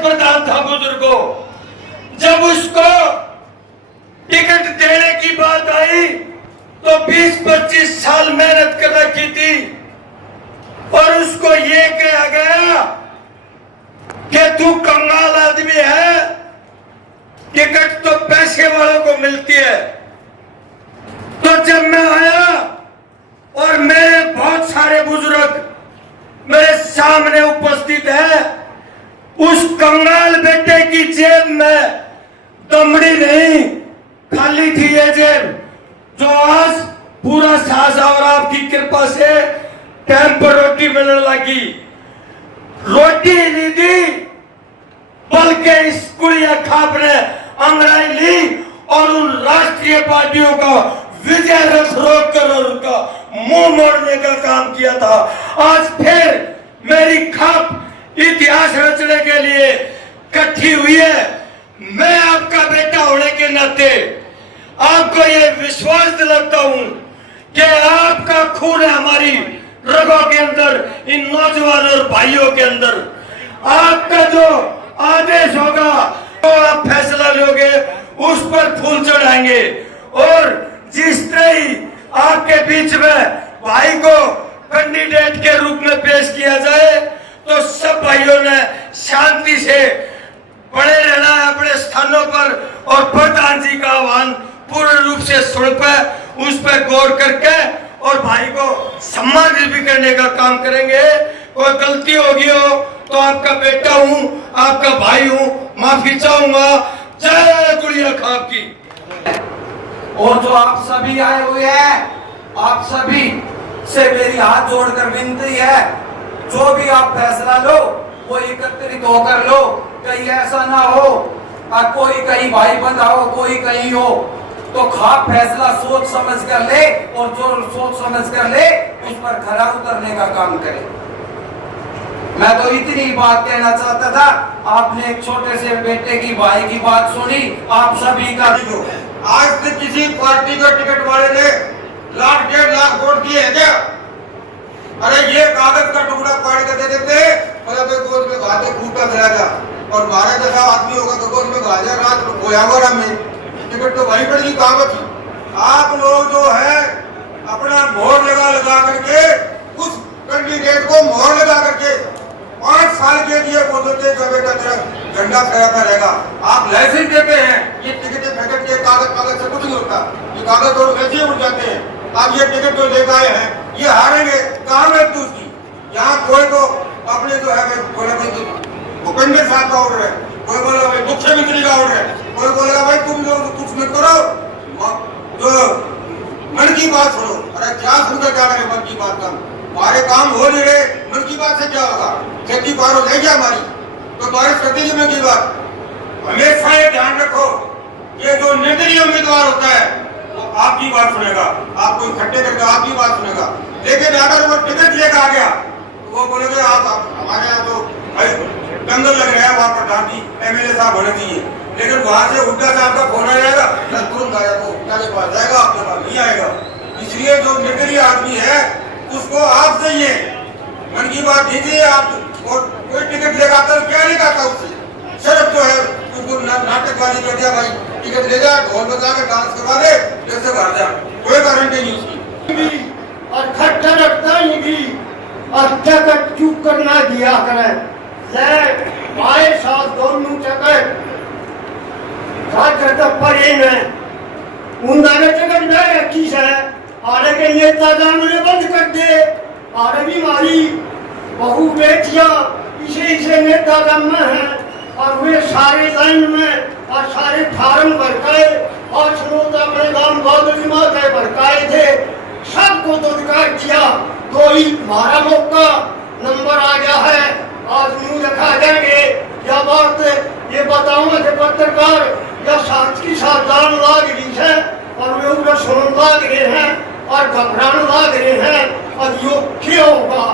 प्रधान था बुजुर्गों। जब उसको टिकट देने की बात आई तो 20-25 साल मेहनत कर रखी थी और उसको ये कहा गया कि तू कंगाल आदमी है, टिकट तो पैसे वालों को मिलती है। तो जब मैं आया और मेरे बहुत सारे बुजुर्ग मेरे सामने उपस्थित है, उस कंगाल बेटे की जेब में दमड़ी नहीं खाली थी ये जेब, जो आज पूरा साज और आपकी कृपा से टाइम पर रोटी मिलने लगी। रोटी नहीं दी बल्कि इस कुड़िया खाप ने अंग्रेजी ली और उन राष्ट्रीय पार्टियों का विजय रथ रोक कर उनका मुंह मोड़ने का काम किया था। आज फिर मेरी खाप इतिहास रचने के लिए इकट्ठी हुई है। मैं आपका बेटा होने के नाते आपको ये विश्वास दिलाता हूं कि आपका खून है हमारी रगों के अंदर, इन नौजवानों और भाइयों के अंदर। आपका जो आदेश होगा तो आप फैसला लोगे, उस पर फूल चढ़ाएंगे। और जिस तरह आपके बीच में भाई को कैंडिडेट के रूप में पेश किया जाए तो सब भाइयों ने शांति से पड़े रहना है अपने स्थानों पर और प्रधान जी का आह्वान पूर्ण रूप से सुन पर उस पर गौर करके और भाई को सम्मानित भी करने का काम करेंगे। कोई गलती होगी हो तो आपका बेटा हूं, आपका भाई हूं, माफी चाहूंगा। जय गुड़िया खाप की। और जो आप सभी आए हुए हैं, आप सभी से मेरी हाथ जोड़कर विनती है, जो भी आप फैसला लो वो एकत्रित होकर लो। कहीं ऐसा ना हो कोई कहीं भाई बंधा हो, कोई कहीं हो, तो खाप फैसला सोच समझ कर ले और जो सोच समझ कर ले उस पर खरा उतरने का काम करे। मैं तो इतनी बात कहना चाहता था। आपने एक छोटे से बेटे की भाई की बात सुनी, आप सभी का जो आज तक किसी पार्टी का टिकट वाले ने 1.5 लाख वोट दिए हैं क्या? अरे ये कागज का टुकड़ा पाड़ कर दे देते गोद में घाते खूटा खिलाया और 12 जैसा आदमी होगा तो गोद में घाजा रात गोयावरा में टिकट तो वहीं पर ही कागज थी। आप लोग जो है अपना मोहर लगा करके उस कैंडिडेट को मोहर लगा करके 5 साल के लिए बोल देते जो बेटा तेरा झंडा फहराता रहेगा। आप लाइसेंस देते हैं, ये टिकट फेंकट के कागज से कुछ नहीं होता, ये कागज और वैसे उड़ जाते हैं। आप ये टिकट जो लेकर आए हैं ये हारेंगे, कहाँ मृत्यु उसकी? यहाँ कोई तो अपने जो है बोला भाई भूपेंद्र साहब का ऑर्डर है, कोई बोला भाई मुख्यमंत्री का ऑर्डर है, कोई बोलेगा भाई तुम लोग कुछ मत करो, जो मन की बात सुनो। अरे क्या सुनकर क्या करें मन की बात का? हमारे काम हो नहीं रहे, मन की बात से क्या होगा? खेती पारो ले गया हमारी तो बारिश करती मन की बात। हमेशा ये ध्यान रखो, ये जो निर्दलीय उम्मीदवार होता है वो आपकी बात सुनेगा, आपको इकट्ठे करके आपकी बात सुनेगा। लेकिन अगर वो टिकट लेकर आ गया तो वो बोलेंगे आप हमारे यहाँ तो भाई दंगल लग रहा है, वहाँ प्रधान जी MLA साहब होने चाहिए। लेकिन वहां से हुड्डा साहब का फोन आ जाएगा, तुरंत आया तो क्या पास जाएगा, आपके पास नहीं आएगा। इसलिए जो निर्दलीय आदमी है उसको आप चाहिए, मन की बात दीजिए। आप कोई टिकट लेकर क्या लेकर उससे सिर्फ जो है उसको नाटकबाजी कर दिया, भाई टिकट ले जा, ढोल बजा के डांस करवा दे, जैसे घर जा, कोई गारंटी नहीं उसकी। और खट्टा रखता ही भी और टिकट चूक करना दिया करें। भाई साहब दोनों टिकट पड़े में उन्होंने टिकट में रखी है, आरे के नेता ने बंद कर दे, आरे भी मारी बहु बेटियां इसे नेता दम में है और वे सारे लाइन में और सारे फार्म भरकाए और सुनोता अपने गांव बादली माता भरकाए थे, सबको तो अधिकार दिया। तो ही हमारा मौका नंबर आ गया है, आज मुंह दिखा देंगे। क्या बात ये बताऊंगा कि पत्रकार या साथ की सावधान लाग रही है और वे उधर सुन लाग रहे हैं और घबराने लाग रहे हैं और यो क्या होगा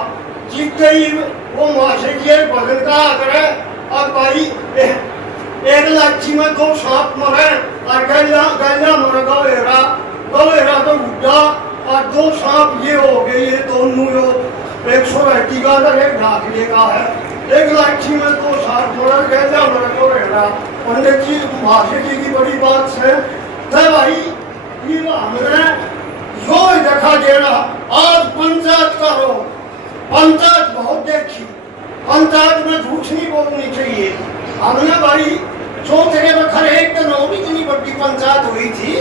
जीतते ही वो मासे जी भजन का करे और भाई 1 लाठी में 2 सांप मरे और गैया मर गवेरा तो उड़ा और 2 सांप ये हो गए, ये दोनों 180 का एक ढाकले का है। 1 लाठी में 2 सांप मर गैया मास्टर की बड़ी बात है तो भाई ये हमने जो देखा देना आज पंचायत करो, पंचायत बहुत देखी, पंचायत में झूठ नहीं बोलनी चाहिए। हमने भाई चौथे में खरे एक दिन और इतनी बड़ी पंचायत हुई थी,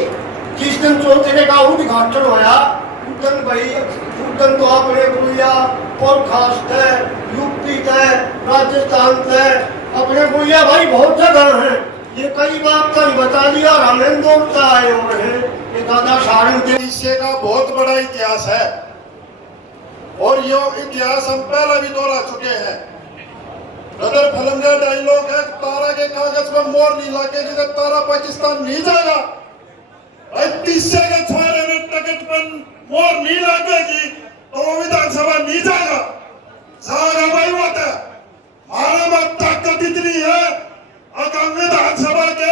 जिस दिन चौथे का उद्घाटन होया उस दिन भाई उस दिन तो अपने बुढ़िया और खास थे, यूपी थे, राजस्थान थे, अपने बुढ़िया भाई बहुत जगह हैं। ये कई बार का बता दिया और हम इंदौर आए हुए हैं, ये दादा सारंग इससे का बहुत बड़ा इतिहास है और ये इतिहास हम पहले भी दोहरा चुके हैं। अगर फिल्म का डायलॉग है तारा के कागज पर मोर नहीं लाके जिधर तारा पाकिस्तान नहीं जाएगा, तीसरे के छोरे में टिकट पर मोर नहीं लागेगी तो वो विधानसभा नहीं जाएगा। जाएगा भाई बात है, हमारा में ताकत इतनी है अगर विधानसभा के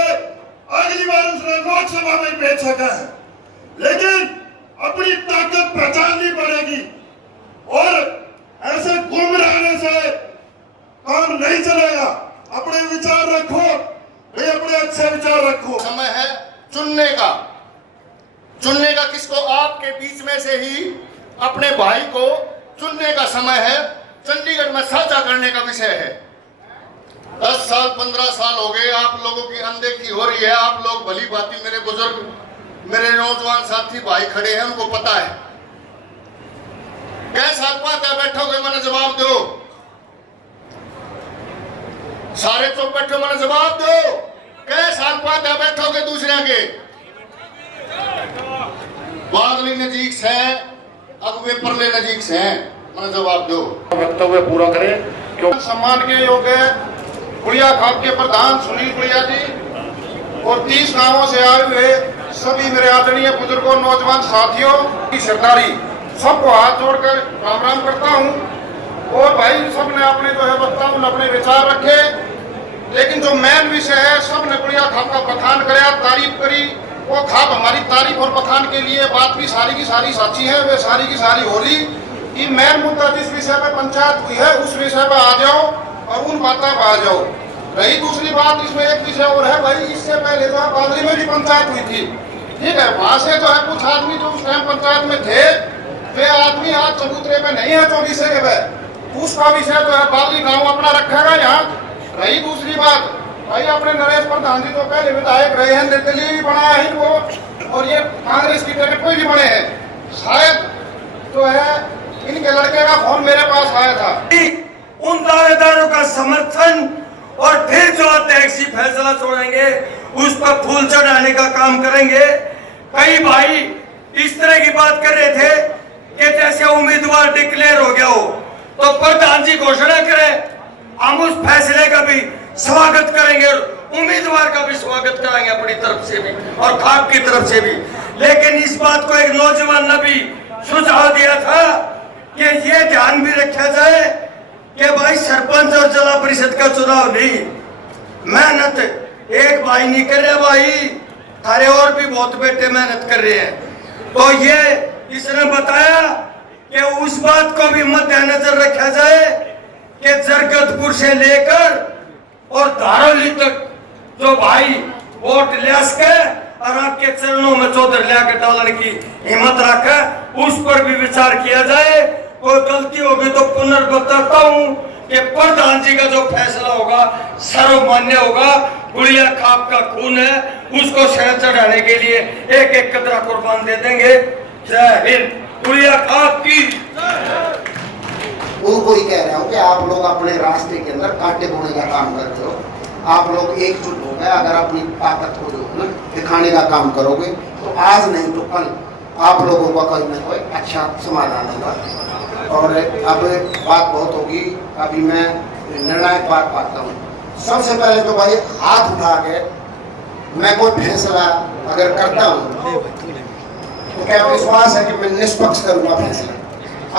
अगली बार उसने लोकसभा में भेज सका है, लेकिन अपनी ताकत पहचाननी पड़ेगी और ऐसे घूम रहने से काम नहीं चलेगा। अपने विचार रखो भाई, अपने अच्छे विचार रखो। समय है चुनने का, चुनने का किसको? आपके बीच में से ही अपने भाई को चुनने का समय है। चंडीगढ़ में साझा करने का विषय है। 10 साल 15 साल हो गए आप लोगों की अनदेखी हो रही है। आप लोग भली भांति, मेरे बुजुर्ग, मेरे नौजवान साथी भाई खड़े हैं, उनको पता है। क्या साल पाता बैठोगे, मैंने जवाब दो। सारे चुप बैठो, मैंने जवाब दो। क्या साल पाता बैठोगे दूसरे के? बादली नजीक से, अब वे परले नजीक से हैं, मैंने जवाब दो। वक्तव्य पूरा करें। क्यों सम्मान के योग्य गुड़िया खाप के प्रधान सुनील गुड़िया जी और 30 गांवों से आए हुए सभी मेरे आदरणीय बुजुर्गों, नौजवान साथियों की सरदारी, सबको हाथ जोड़कर राम राम करता हूं। और भाई सबने अपने जो है वक्तव्य अपने विचार रखे, लेकिन जो मेन विषय है सबने गुड़िया खाप का बखान कराया, तारीफ करी। वो खाप हमारी तारीफ और बखान के लिए बात भी सारी की सारी साची है, वे सारी की सारी होली। कि मेन मुद्दा जिस विषय में पंचायत हुई है उस विषय पर आ जाओ और उन बातों पर आ जाओ। रही दूसरी बात, इसमें एक विषय और है भाई, इससे पहले जो है बादली में भी पंचायत हुई थी, ठीक है। वहां से जो है कुछ आदमी जो उस टाइम पंचायत में थे, वे आदमी आज चबूतरे में नहीं है 24 के, उसका विषय जो है बादली गाँव अपना रखेगा यहाँ। रही दूसरी बात भाई, अपने नरेश प्रधान जी तो पहले विधायक रहे हैं, निर्दलीय भी बना है इनको और ये कांग्रेस की टिकट पे भी बने हैं। शायद जो है इनके लड़के का फोन मेरे पास आया था। उन दावेदारों का समर्थन और फिर जो अध्यक्षी फैसला छोड़ेंगे उस पर फूल चढ़ाने का काम करेंगे। कई भाई इस तरह की बात कर रहे थे कि जैसे उम्मीदवार डिक्लेयर हो गया हो तो प्रधान जी घोषणा करें, हम उस फैसले का भी स्वागत करेंगे और उम्मीदवार का भी स्वागत कराएंगे अपनी तरफ से भी और खाप की तरफ से भी। लेकिन इस बात को एक नौजवान ने भी सुझाव दिया था कि ये ध्यान भी रखा जाए कि भाई सरपंच और जिला परिषद का चुनाव नहीं, मेहनत एक भाई नहीं कर रहे भाई, थारे और भी बहुत बेटे मेहनत कर रहे हैं। तो ये इसने बताया कि उस बात को भी मद्देनजर रखा जाए कि जरगतपुर से लेकर और धारौली तक जो भाई वोट ले सके और आपके चरणों में चौधर लेकर डालने की हिम्मत रखे, उस पर भी विचार किया जाए। कोई गलती होगी तो पुनर्बताता हूँ कि प्रधान जी का जो फैसला होगा सर्वमान्य होगा। गुड़िया खाप का खून है, उसको शहर चढ़ाने के लिए एक एक कतरा कुर्बान दे देंगे। जय हिंद, गुड़िया खाप की। उनको ही कह रहा हूँ कि आप लोग अपने रास्ते के अंदर कांटे बोने का काम करते हो। आप लोग एकजुट हो गए, अगर अपनी ताकत को जो है दिखाने का काम करोगे तो आज नहीं तो कल आप लोगों का कोई ना कोई अच्छा समाधान होगा। और अब बात बहुत होगी, अभी मैं निर्णायक बात पाता हूँ। सबसे पहले तो भाई हाथ उठा के मैं कोई फैसला अगर करता हूँ तो क्या विश्वास है कि मैं निष्पक्ष करूँगा फैसला।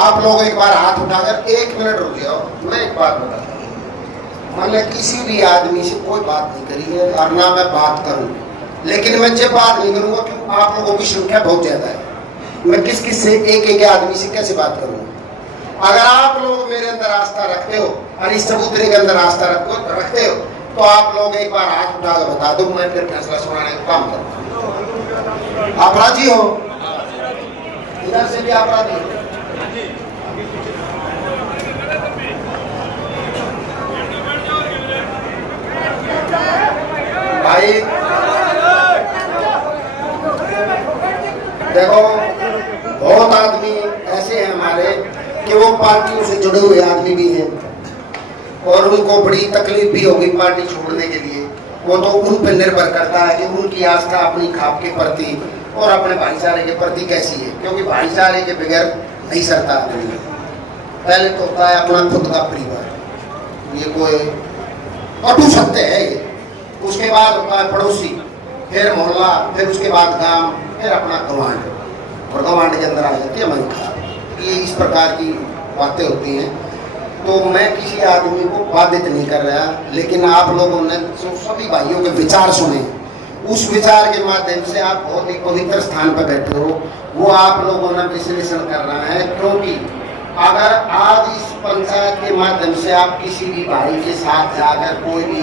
आप लोग एक बार हाथ उठाकर 1 मिनट रुक जाओ। मैं एक बात बताता हूँ, मैंने किसी भी आदमी से कोई बात नहीं करी है और ना मैं बात करूँ, लेकिन मैं जब बात नहीं करूँगा क्योंकि आप लोगों की संख्या बहुत ज़्यादा है, मैं किस किस से एक आदमी से कैसे बात करूँगा। अगर आप लोग मेरे अंदर आस्था रखते हो और इस चबूतरे के अंदर आस्था रखते हो तो आप लोग एक बार हाथ उठा कर बता दो, मैं फिर फैसला सुनाने का काम करता हूँ। आप राजी हो? इधर से भी आप राजी हो? भाई देखो, बहुत आदमी ऐसे हैं हमारे कि वो पार्टियों से जुड़े हुए आदमी भी हैं और उनको बड़ी तकलीफ भी होगी पार्टी छोड़ने के लिए। वो तो उन पर निर्भर करता है कि उनकी आस्था अपनी खाप के प्रति और अपने भाईचारे के प्रति कैसी है, क्योंकि भाईचारे के बगैर नहीं सरता आदमी। पहले तो होता है अपना खुद का परिवार, ये कोई कटु सत्य है ये। उसके बाद होता है पड़ोसी, फिर मोहल्ला, फिर उसके बाद गांव, फिर अपना गवांड, और गवांड के अंदर आ जाती है हमारी। ये इस प्रकार की बातें होती हैं। तो मैं किसी आदमी को बाधित नहीं कर रहा, लेकिन आप लोगों ने जो सभी भाइयों के विचार सुने, उस विचार के माध्यम से आप बहुत ही पवित्र स्थान पर बैठे हो, वो आप लोगों ने विश्लेषण करना है। क्योंकि अगर आज इस पंचायत के माध्यम से आप किसी भी भाई के साथ जाकर कोई भी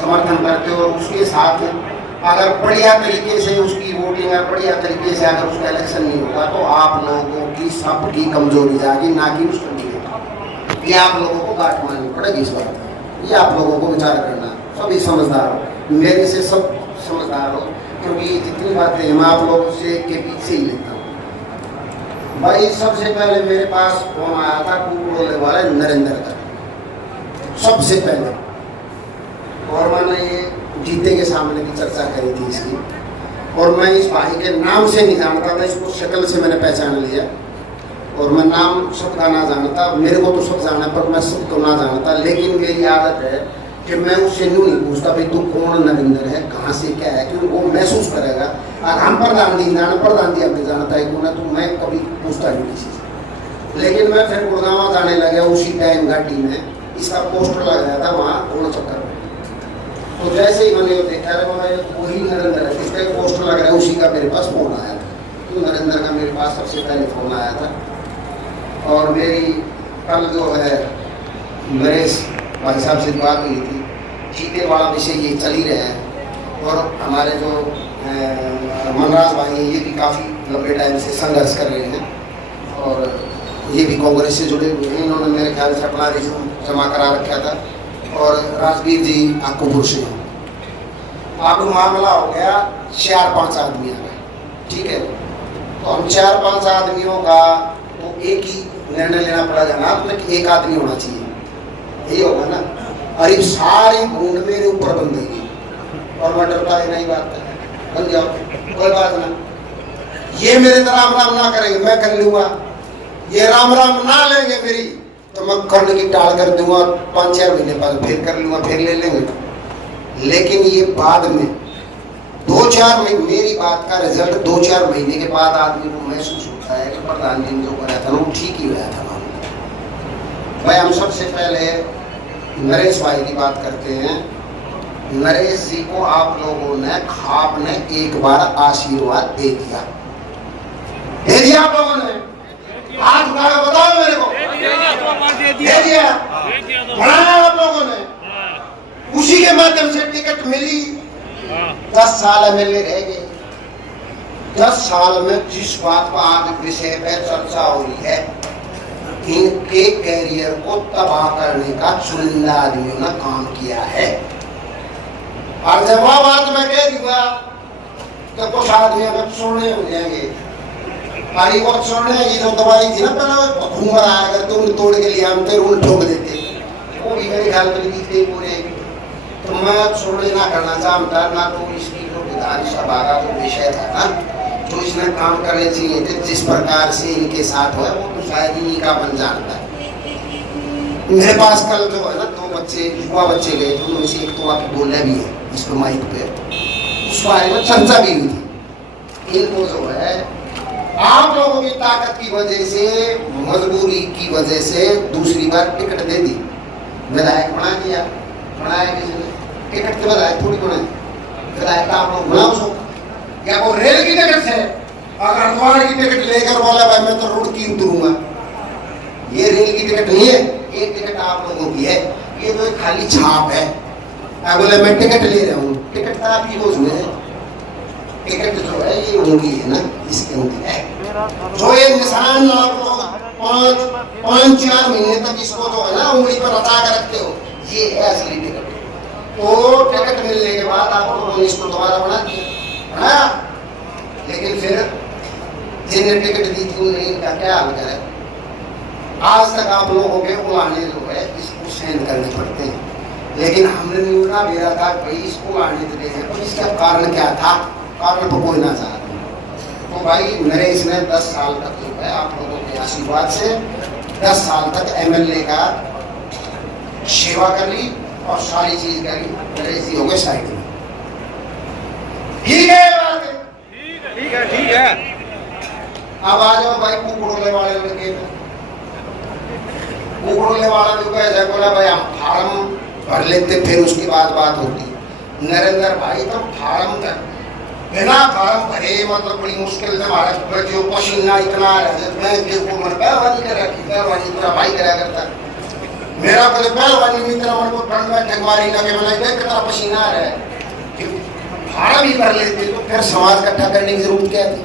समर्थन करते हो और उसके साथ अगर बढ़िया तरीके से उसकी वोटिंग और बढ़िया तरीके से अगर उसका इलेक्शन नहीं होगा, तो आप लोगों की सबकी कमजोरी जाएगी, ना कि उसकी। ये आप लोगों को गांठ मारनी पड़ेगी इस बात। ये आप लोगों को विचार करना, सभी समझदार हो, मेरे से सब समझदार हो, क्योंकि जितनी बातें मैं आप लोगों से के पीछे ही लेता हूँ। भाई सबसे पहले मेरे पास फोन आया था बोलने वाले नरेंद्र का, सबसे पहले, और मैंने ये जीते के सामने की चर्चा करी थी इसकी। और मैं इस भाई के नाम से नहीं जानता था, इसको शक्ल से मैंने पहचान लिया। और मैं नाम सबका ना जानता, मेरे को तो सब जाना पर मैं सबको ना जानता, लेकिन मेरी आदत है कि मैं उससे यूँ नहीं पूछता भाई तू कौन नरेंद्र है, कहाँ से क्या है, क्योंकि वो महसूस करेगा। और हम प्रधान दी हमने जानता है कौन है, तो मैं कभी पूछता नहीं किसी से। लेकिन मैं फिर गुड़गांव जाने लगा उसी टाइम घाटी में, इसका पोस्टर लग रहा था वहाँ पूर्ण चक्कर में। तो जैसे ही मैंने देखा वही नरेंद्र है, इसका पोस्टर लग रहा है, उसी का मेरे पास फोन आया था। तो नरेंद्र का मेरे पास सबसे पहले फोन आया था। और मेरी कल जो है नरेश भाई साहब से बात हुई थी, जीते वाला विषय ये चल ही रहा है। और हमारे जो मनराज भाई हैं, ये भी काफ़ी लंबे टाइम से संघर्ष कर रहे हैं और ये भी कांग्रेस से जुड़े हुए हैं। इन्होंने मेरे ख्याल से अपना रिज्यूम जमा करा रखा था। और राजवीर जी आपको से आप मामला हो गया 4-5 आदमी आ गए, ठीक है। तो हम 4-5 आदमियों का तो एक ही निर्णय लेना पड़ेगा ना आपने कि एक आदमी होना चाहिए, यही होगा ना। अरे सारी भूड मेरे ऊपर बन देगी और मैं डरता है नहीं, बात है बन जाओ, कोई बात ना। ये मेरे राम राम ना करेंगे, मैं कर लूँगा। ये राम राम ना लेंगे मेरी, तो मैं कर्ण की टाल कर दूंगा, 5-4 महीने बाद फिर कर लूँगा, फिर ले लेंगे। लेकिन ये बाद में 2-4 महीने, मेरी बात का रिजल्ट 2-4 महीने के बाद आदमी को महसूस होता है कि प्रधान जी जो कराया था वो ठीक ही हुआ था। भाई हम सबसे पहले नरेश भाई की बात करते हैं। नरेश जी को आप लोगों ने खाप ने एक बार आशीर्वाद दे दिया आप लोगों ने, हाथ उठाकर बताओ मेरे को, दे दिया बढ़ाया आप लोगों ने। उसी के माध्यम से टिकट मिली। 10 साल एमएलए रह गए। 10 साल में जिस बात पर आज विषय पर चर्चा हो रही है, इनके कैरियर को तबाह करने का चुनिंदा आदमियों ने काम किया है। और जब वह बात मैं कह दूंगा तो कुछ आदमी अगर छोड़ने हो जाएंगे। पारी को छोड़ने ये जो दवाई थी ना पहले घूमर आया करते, उन्हें तोड़ के लिए आमते उन्हें ठोक देते, वो भी मेरे ख्याल में जीते पूरे। तो मैं छोड़ने ना करना चाहता ना, तो इसकी जो विधानसभा का जो विषय था ना, जो इसमें काम करने चाहिए थे, जिस प्रकार से इनके साथ हुआ वो तो शायद इन्हीं का बन जानता है। मेरे पास कल जो है ना 2 बच्चे युवा बच्चे गए थे, उनमें से एक तो आप बोले भी है इस पर माइक पे, उस बारे में चर्चा भी हुई थी। इनको जो है आप लोगों की ताकत की वजह से, मजबूरी की वजह से दूसरी बार टिकट दे दी। विधायक बना दिया, बनाया किसी ने, टिकट के विधायक थोड़ी बनाए, विधायक आप लोग बनाओ सो। या वो रेल की टिकट है, अगर हरिद्वार की टिकट लेकर बोला भाई मैं तो रोड की उतरूंगा, ये रेल की टिकट नहीं है, एक टिकट आप लोगों की है। ये तो एक खाली छाप है, बोले मैं टिकट ले रहा हूँ, टिकट तो आपकी वो है, टिकट जो है ये उंगली है ना, इसकी उंगली है जो ये निशान आप लोग 5-4 महीने तक इसको जो है ना उंगली पर रचा कर रखते हो, ये है असली टिकट। तो टिकट मिलने के बाद आप लोगों ने इसको दोबारा बना दिया, बनाया, लेकिन फिर जिन्हें टिकट दी थी उन्हें इनका क्या हाल करे, आज तक आप लोगों के उड़ाने जो है इसको सहन करने पड़ते हैं। लेकिन हमने निर्णय लिया था भाई इसको आने दे हैं, तो इसका कारण क्या था, कारण तो कोई ना चाहता। तो भाई नरेश ने 10 साल तक जो है आप लोगों के आशीर्वाद से 10 साल तक MLA का सेवा कर ली और सारी चीज करी, नरेश जी हो गए साइड में। ठीक है बात है, ठीक है। अब आ जाओ भाई कुकुड़ोले वाले लड़के पे। कुकुड़ोले वाला जो है बोला भाई हम फार्म भर लेते फिर उसके बाद बात होती। नरेंद्र भाई तो फार्म कर बिना फार्म भरे मतलब बड़ी मुश्किल से हमारा जो पसीना इतना मैं पहलवानी कर रखी, पहलवानी इतना भाई करा करता मेरा बोले पहलवानी में इतना मन को ठंड में ठगवारी लगे मैंने देख कितना पसीना आ रहा है कि फार्म ही भर लेते तो फिर समाज इकट्ठा करने की जरूरत क्या थी।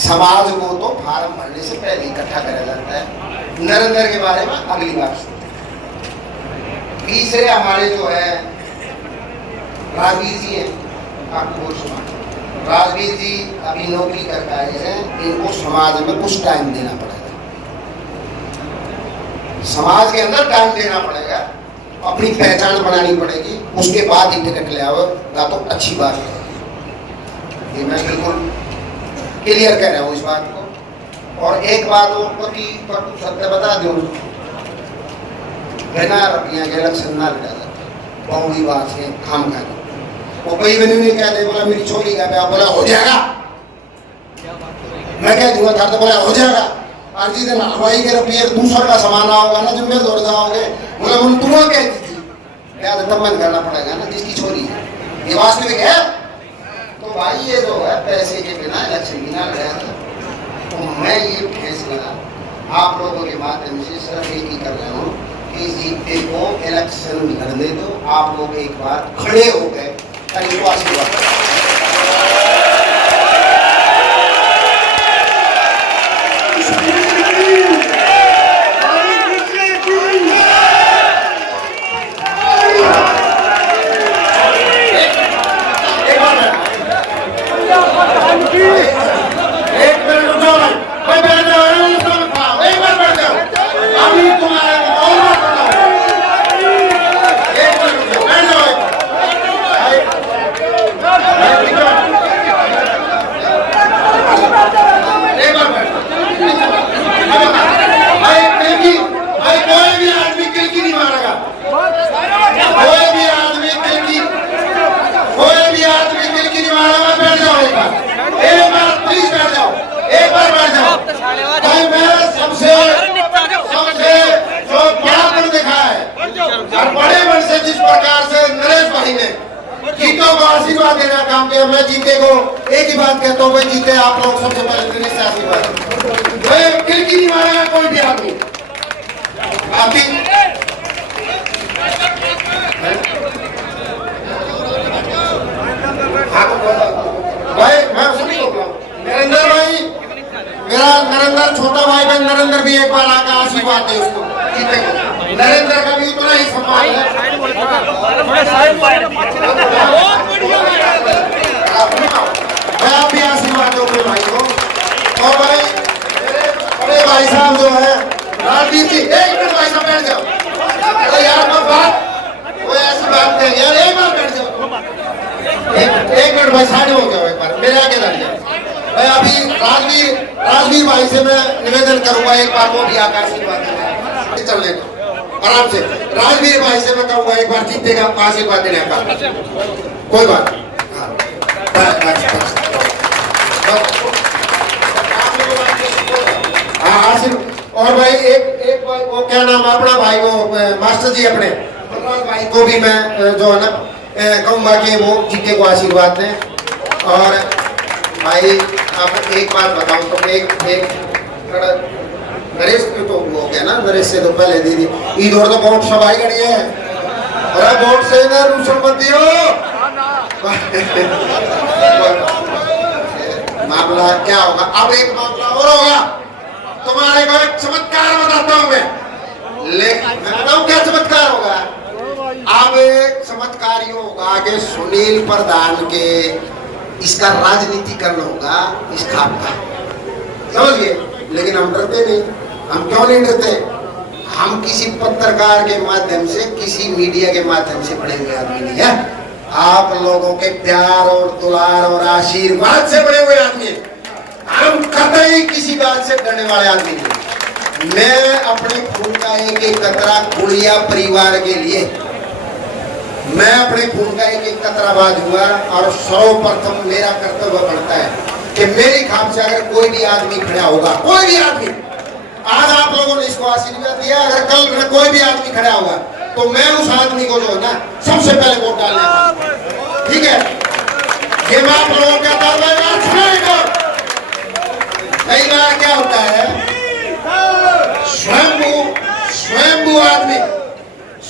समाज को तो फार्म भरने से पहले इकट्ठा करा जाता है। नरेंद्र के बारे में अगली बार सोचते। तीसरे हमारे जो है राजवीर जी हैं, आपको बहुत सुना, राजवीर जी अभी नौकरी करके आए हैं, इनको समाज में कुछ टाइम देना पड़ेगा, समाज के अंदर टाइम देना पड़ेगा, अपनी पहचान बनानी पड़ेगी, उसके बाद ही टिकट ले आओगा तो अच्छी बात है। ये मैं बिल्कुल क्लियर कह रहा हूँ इस बात को। और एक बात और पति सत्य बता दूं, बिना रुपया के इलेक्शन ना लड़ा जाता, बहुड़ी बात है काम का। वो कई बनी नहीं कहते बोला मेरी छोरी का ब्याह, बोला हो जाएगा, मैं कह दूंगा था तो बोला हो जाएगा। और जी दिन हलवाई के रुपये दूसरा का सामान आओगे ना जिम्मे दौड़ जाओगे, बोला बोले तुम कहती थी क्या तब मन करना पड़ेगा ना जिसकी छोरी है, ये वास्तविक है। तो भाई ये जो है पैसे के बिना इलेक्शन बिना लड़ा, तो मैं ये फैसला आप लोगों के माध्यम से सिर्फ एक ही कर रहा हूँ कि इस जीते को इलेक्शन लड़ने दो, आप लोग एक बार खड़े हो गए इनको आशीर्वाद। आशीर्वाद देना काम किया, मैं जीते को एक ही बात कहता हूँ भाई जीते आप लोग सबसे पहले दिनेश से आशीर्वाद। भाई खिड़की नहीं मारेगा कोई भी आदमी, आप भाई मैं सुनी नरेंद्र भाई, मेरा नरेंद्र छोटा भाई बहन नरेंद्र भी एक बार आकर आशीर्वाद दे उसको जीते को। नरेंद्र का भी उतना ही सम्मान है। मैं आप भी आशीर्वाद दो अपने भाई को। और भाई मेरे बड़े भाई साहब जो है राजवीर जी, एक मिनट भाई साहब बैठ जाओ। अरे यार मैं बात कोई ऐसी बात नहीं यार, एक बार बैठ जाओ, एक मिनट भाई साइड हो गया एक बार मेरे आगे लड़ जाओ। मैं अभी राजवीर भाई से मैं निवेदन करूंगा एक बार वो भी आकर आशीर्वाद देना, चल लेना आराम से। राजवीर भाई से मैं कहूँगा एक बार जीतेगा आशीर्वाद देने का, कोई बात नहीं। और भाई एक भाई वो क्या नाम अपना भाई वो मास्टर जी अपने भाई को भी मैं जो है ना कहूँगा कि वो जीते को आशीर्वाद दें। और भाई आप एक बार बताऊँ तो एक नरेश तो हो गया ना, नरेश से तो पहले दीदी ईद और तो बहुत सफाई करी है अरे वोट से ना रूसर मत दियो। मामला क्या होगा अब, एक मामला और होगा। तुम्हारे को एक चमत्कार बताता हूं मैं बताऊं क्या चमत्कार होगा। अब एक चमत्कार ये होगा कि सुनील प्रधान के इसका राजनीतिकरण होगा इस खाप का, समझिए। लेकिन हम डरते नहीं। हम क्यों नहीं डरते? हम किसी पत्रकार के माध्यम से, किसी मीडिया के माध्यम से बड़े हुए आदमी नहीं है। आप लोगों के प्यार और दुलार और आशीर्वाद से बड़े हुए आदमी हैं। हम कतई किसी बात से डरने वाले आदमी नहीं। मैं अपने खून का एक एक कतरा गुड़िया परिवार के लिए, मैं अपने खून का एक एक कतरा बाजूंगा। और सर्वप्रथम मेरा कर्तव्य बनता है कि मेरी खाप से अगर कोई भी आदमी खड़ा होगा, कोई भी आदमी, आज आप लोगों ने इसको आशीर्वाद दिया, अगर कल कोई भी आदमी खड़ा होगा तो मैं उस आदमी को जो है ना सबसे पहले वोट डालने का, ठीक है? ये मैं आप लोगों के कई बार क्या होता है,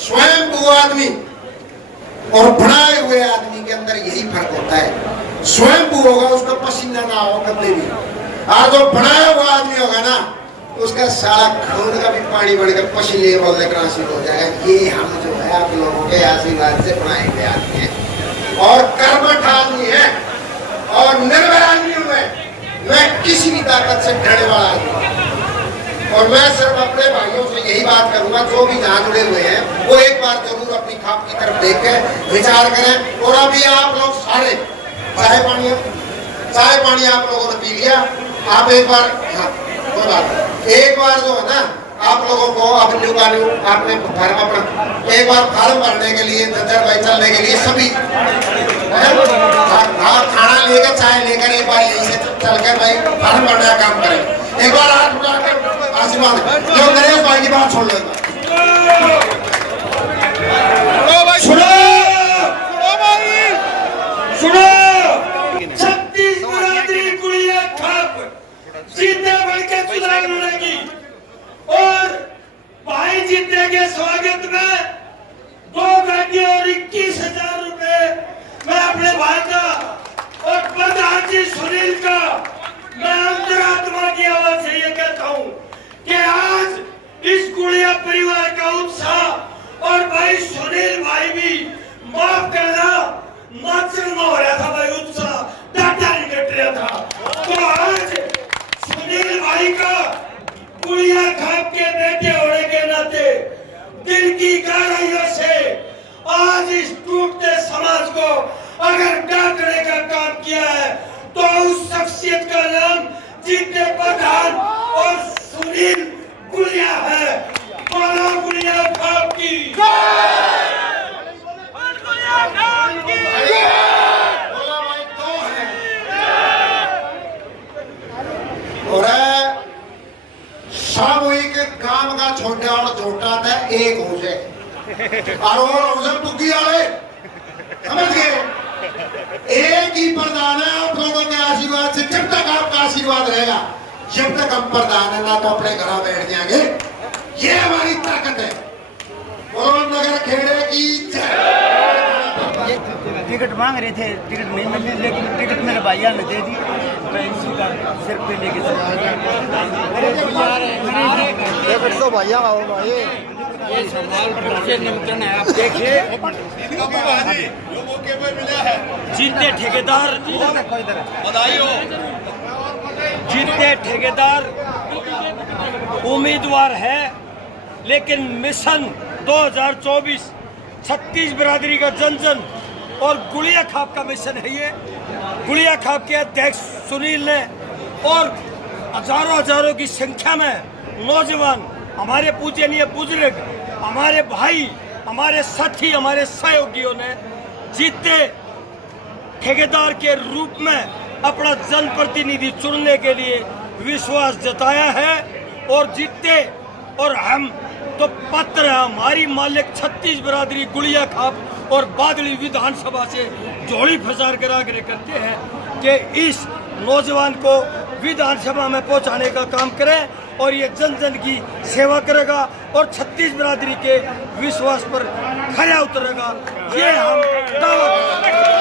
स्वयंभू आदमी और बनाए हुए आदमी के अंदर यही फर्क होता है। स्वयंभू होगा उसका पसीना ना हो कभी भी, और जो बनाया हुआ आदमी होगा ना उसका सारा खून का भी पानी बढ़कर पसीने बोलने का शुरू हो जाएगा। ये हम जो है आप लोगों के आशीर्वाद से बनाए हुए आदमी हैं और कर्मठ आदमी है और निर्भय आदमी हूं मैं किसी भी ताकत से डरने वाला आदमी। और मैं सिर्फ अपने भाइयों से यही बात करूंगा, जो भी जहां जुड़े हुए हैं वो एक बार जरूर अपनी खाप की तरफ देख के विचार करें। और अभी आप लोग सारे चाय पानी आप लोगों ने पी लिया। आप एक बार, हाँ कोई बात, एक बार जो है ना आप लोगों को अपने आपने फॉर्म अपना एक बार फॉर्म भरने के लिए, नजर भाई चलने के लिए सभी खाना लेकर चाय लेकर एक बार यहीं से चल कर भाई फॉर्म भरने का काम करें। एक बार हाथ उठाकर आशीर्वाद जो नरेश भाई की बात छोड़ लेगा। सुनो 36 बरादरी गुड़िया खाप जीते बढ़ के चुनाव लड़ेगी और भाई जीते के स्वागत में 2 गाड़ी और 21,000 रुपए मैं अपने भाई का और प्रधान जी सुनील का मैं अंतरात्मा की आवाज से ये कहता हूं कि आज इस गुड़िया परिवार का उत्साह और भाई सुनील भाई भी माफ करना नाचन हो रहा था भाई, उत्साह डाटा नहीं कट रहा था। तो आज सुनील भाई का गुड़िया खाप के बेटे होने के नाते दिल की गहराइयों से आज इस टूटते समाज को अगर डांटने का काम किया है तो उस शख्सियत का नाम जीते प्रधान और सुनील गुड़िया है। बोलो गुड़िया खाप की और सामूहिक काम का छोटा और छोटा था एक हो जाए और टुकी वाले समझ गए। एक ही प्रधान है आप लोगों के आशीर्वाद से, जब तक आपका आशीर्वाद रहेगा जब तक हम प्रधान है ना तो अपने घर बैठ जाएंगे। ये हमारी ताकत है। बोलो नगर खेड़े की टिकट मांग रहे थे, टिकट नहीं मिली, लेकिन टिकट मेरे भैया ने दे दी। मैं इसी का सिर पे लेके टिकट तो भैया होगा ये निमंत्रण है। आप देखिए जीते ठेकेदार, बधाई हो। जीते ठेकेदार उम्मीदवार है, लेकिन मिशन 2024 36 बरादरी का जन जन और गुड़िया खाप का मिशन है। ये गुड़िया खाप के अध्यक्ष सुनील ने और हजारों की संख्या में नौजवान, हमारे पूजनीय बुजुर्ग, हमारे भाई, हमारे साथी, हमारे सहयोगियों ने जीते ठेकेदार के रूप में अपना जनप्रतिनिधि चुनने के लिए विश्वास जताया है और जीते। और हम तो पत्र है, हमारी मालिक 36 बरादरी गुड़िया खाप और बादली विधानसभा से जोड़ी फंसार कर आग्रह करते हैं कि इस नौजवान को विधानसभा में पहुंचाने का काम करें। और ये जन जन की सेवा करेगा और छत्तीस बिरादरी के विश्वास पर खरा उतरेगा। ये हम दावा करते हैं।